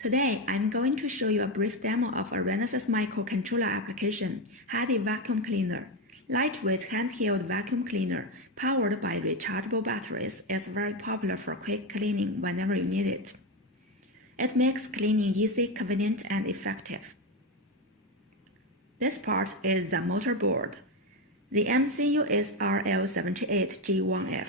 Today, I'm going to show you a brief demo of a Renesas microcontroller application, Handy Vacuum Cleaner. Lightweight handheld vacuum cleaner powered by rechargeable batteries is very popular for quick cleaning whenever you need it. It makes cleaning easy, convenient, and effective. This part is the motor board. The MCU is RL78G1F.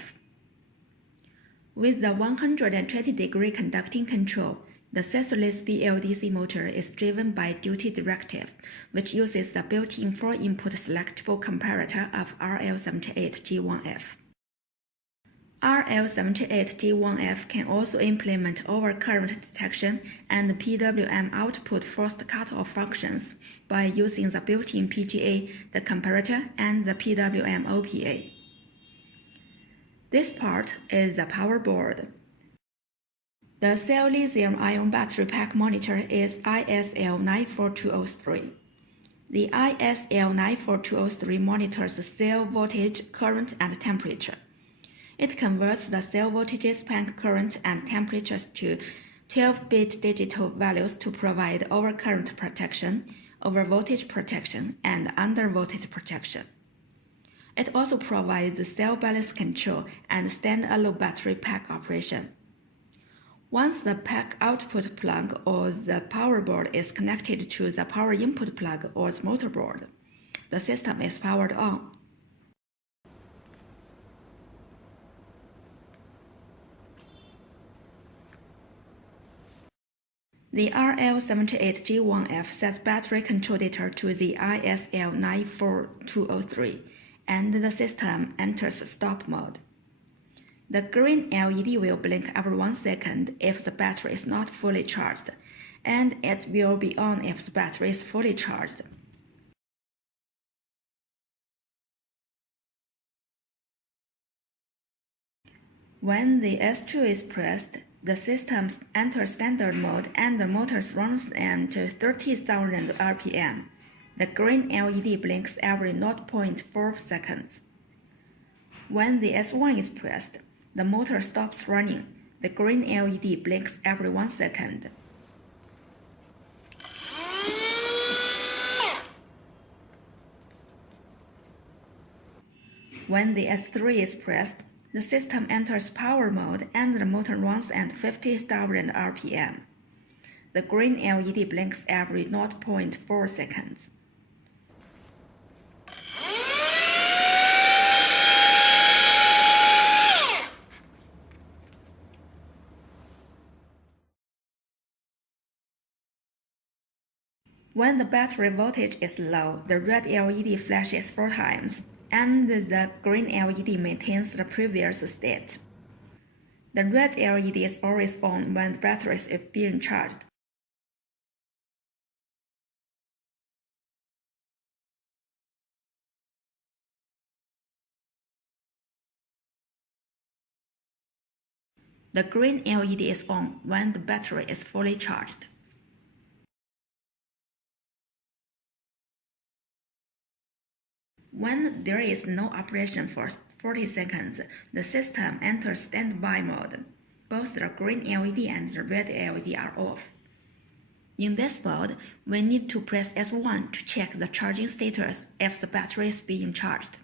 With the 120-degree conducting control, the scissorless BLDC motor is driven by duty directive, which uses the built-in 4-input selectable comparator of RL78G1F. RL78G1F can also implement overcurrent detection and PWM output forced cutoff functions by using the built-in PGA, the comparator, and the PWM OPA. This part is the power board. The cell lithium-ion battery pack monitor is ISL94203. The ISL94203 monitors cell voltage, current, and temperature. It converts the cell voltages, spank current, and temperatures to 12-bit digital values to provide overcurrent protection, overvoltage protection, and undervoltage protection. It also provides cell balance control and standalone battery pack operation. Once the pack output plug or the power board is connected to the power input plug or the motor board, the system is powered on. The RL78G1F sets battery control data to the ISL94203, and the system enters stop mode. The green LED will blink every 1 second if the battery is not fully charged, and it will be on if the battery is fully charged. When the S2 is pressed, the system enters standard mode and the motor runs at 30,000 RPM. The green LED blinks every 0.4 seconds. When the S1 is pressed, the motor stops running. The green LED blinks every 1 second. When the S3 is pressed, the system enters power mode and the motor runs at 50,000 RPM. The green LED blinks every 0.4 seconds. When the battery voltage is low, the red LED flashes 4 times, and the green LED maintains the previous state. The red LED is always on when the battery is being charged. The green LED is on when the battery is fully charged. When there is no operation for 40 seconds, the system enters standby mode. Both the green LED and the red LED are off. In this mode, we need to press S1 to check the charging status if the battery is being charged.